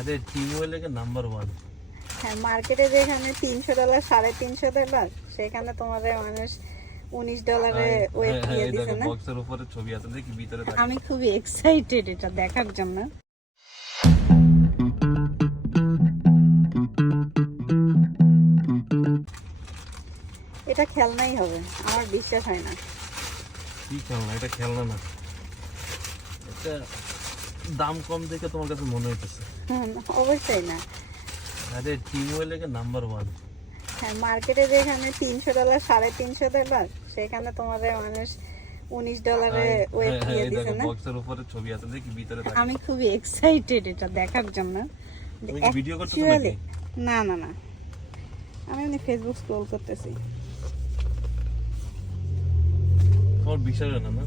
আরে টিমওয়েল লেগে number one হ্যাঁ মার্কেটে যেখানে তিনশো ডলার সাড়ে তিনশো ডলার সেখানে তোমাদের মানুষ উনিশ ডলারে ওয়েট দিয়ে দিছে না? বক্সের উপরে ছবি আছে দেখি ভিতরে। আমি খুবই এক্সাইটেড এটা দেখার জন্য। এটা খেলনাই হবে আমার বিশ্বাস হয় না। কি খেলনা? এটা খেলনা না। এটা দাম কম দেখে তোমার কাছে মনে হইতেছে। হুম, অবশ্যই না। আরে টিমওয়েল লেগে নাম্বার ওয়ান হ্যাঁ মার্কেটে যেখানে তিনশো ডলার সাড়ে তিনশো ডলার সেখানে তোমাদের মানুষ উনিশ ডলারে ওয়েট দিয়ে দিছে না? বক্সের উপরে ছবি আছে দেখি ভিতরে আমি খুবই এক্সাইটেড এটা দেখার জন্য। ভিডিও করতেছো নাকি? না না না। আমি এমনি ফেসবুক স্ক্রল করতেছি। তোমার বিশ্বাস না না?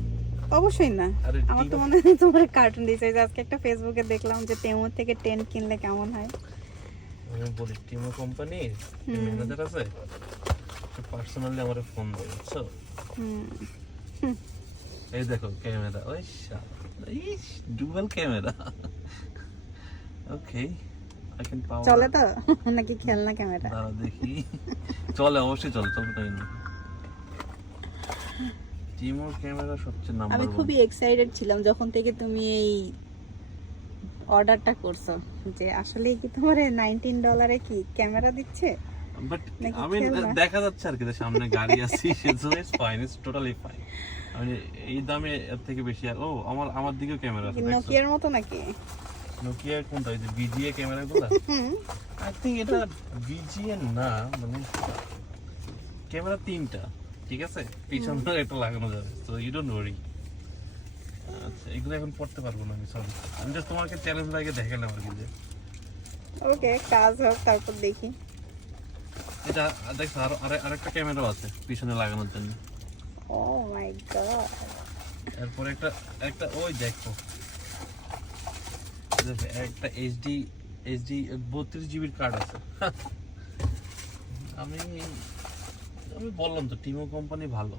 অবশ্যই না। আমার তো মনে হয় তোমার কার্টুন যে আজকে একটা ফেসবুকে দেখলাম যে তেমুর থেকে টেন কিনলে কেমন হয়? আমি বলি টিমো কোম্পানির ম্যানেজার আছে? পার্সোনালি আমার ফোন দেয় বুঝছ? এই দেখো ক্যামেরা ওই is dual camera okay I can power চলে তো? নাকি খেলনা ক্যামেরা দাঁড়া দেখি। চলে অবশ্যই চলে চলবে তাই না? টিমোর ক্যামেরা সবচেয়ে নাম্বার আমি খুবই এক্সাইটেড ছিলাম যখন থেকে তুমি এই অর্ডারটা করছ যে আসলে কি তোমার নাইনটিন ডলারে কি ক্যামেরা দিচ্ছে? বাট আমি দেখা যাচ্ছে আর কি সামনে গাড়ি আছে so it's fine it's totally fine আমি এই দামে এর থেকে বেশি আর ও আমার আমার দিকেও ক্যামেরা আছে নোকিয়ার মতো নাকি? নোকিয়া কোনটা? ওই যে বিজিএ ক্যামেরাগুলো? হুম। আই থিঙ্ক এটা বিজিএ না মানে ক্যামেরা তিনটা। ঠিক আছে? পিছনে একটা লাগানো যাবে তো ইউ ডোন্ট ওয়ারি আচ্ছা এগুলো এখন পড়তে পারব না আমি সরি আমি জাস্ট তোমাকে চ্যালেঞ্জ লাগে দেখালাম আর কি যে। ওকে কাজ হোক তারপর দেখি। এটা দেখো আর আরে- আরেকটা ক্যামেরাও আছে পিছনে লাগানোর জন্য। ও মাই গড এরপরে একটা একটা ওই দেখো। দেখো, একটা এইচডি এইচডি বত্রিশ জিবির কার্ড আছে। আমি আমি বললাম তো টিমো কোম্পানি ভালো।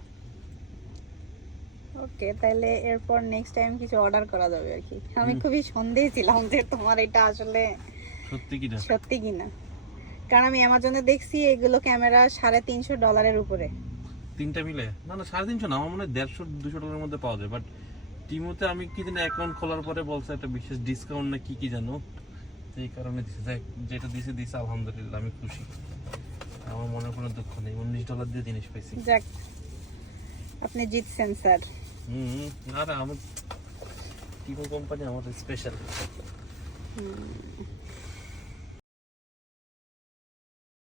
ওকে তাহলে এরপর নেক্সট টাইম কিছু অর্ডার করা যাবে আর কি। আমি খুবই সন্দেহ ছিলাম যে তোমার এটা আসলে সত্যি কি না সত্যি কিনা। কারণ আমি অ্যামাজনে দেখছি এগুলো ক্যামেরা সাড়ে তিনশো ডলারের উপরে। তিনটা মিলে? না না সাড়ে তিনশো না আমার মনে হয় দেড়শো দুশো ডলারের মধ্যে পাওয়া যায়। বাট টিমোতে আমি কি দিন অ্যাকাউন্ট খোলার পরে বলছে একটা বিশেষ ডিসকাউন্ট না কি কি জানো? এই কারণে দিছে। যেটা দিছে দিছে আলহামদুলিল্লাহ আমি খুশি। আমার মনে কোনো দুঃখ নেই। উনিশ ডলার দিয়ে জিনিস পাইছি। দেখ আপনি জিতছেন স্যার। হুম না না আমার টিভি কোম্পানি আমাদের স্পেশাল